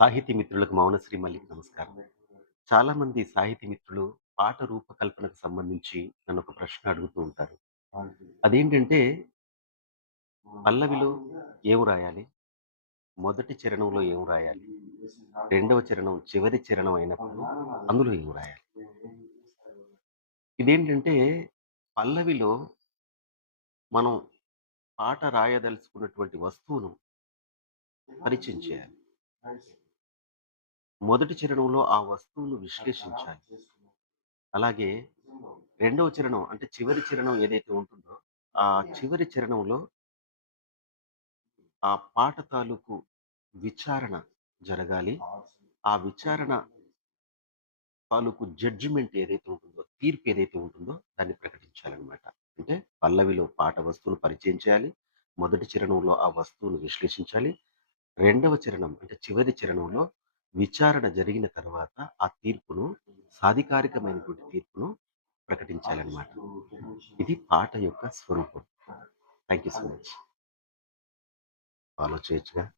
సాహితీ మిత్రులకు మౌనశ్రీ మల్లిక్ నమస్కారం. చాలామంది సాహితీ మిత్రులు పాట రూపకల్పనకు సంబంధించి నన్నొక ప్రశ్న అడుగుతూ ఉంటారు. అదేంటంటే, పల్లవిలో ఏం రాయాలి? మొదటి చరణంలో ఏం రాయాలి? రెండవ చరణం చివరి చరణం అయినప్పుడు అందులో ఏం రాయాలి? ఇదేంటంటే, పల్లవిలో మనం పాట రాయదలుచుకున్నటువంటి వస్తువును పరిచయం చేయాలి. మొదటి చరణంలో ఆ వస్తువును విశ్లేషించాలి. అలాగే రెండవ చరణం అంటే చివరి చరణం ఏదైతే ఉంటుందో, ఆ చివరి చరణంలో ఆ పాట తాలూకు విచారణ జరగాలి. ఆ విచారణ తాలూకు జడ్జిమెంట్ ఏదైతే ఉంటుందో, తీర్పు ఏదైతే ఉంటుందో దాన్ని ప్రకటించాలనమాట. అంటే పల్లవిలో పాట వస్తువును పరిచయం చేయాలి. మొదటి చరణంలో ఆ వస్తువును విశ్లేషించాలి. రెండవ చరణం అంటే చివరి చరణంలో విచారణ జరిగిన తర్వాత ఆ తీర్పును సాధికారికమైనటువంటి తీర్పును ప్రకటించాలనమాట. ఇది పాట యొక్క స్వరూపం. Thank you so much. Follow చేయొచ్చుగా.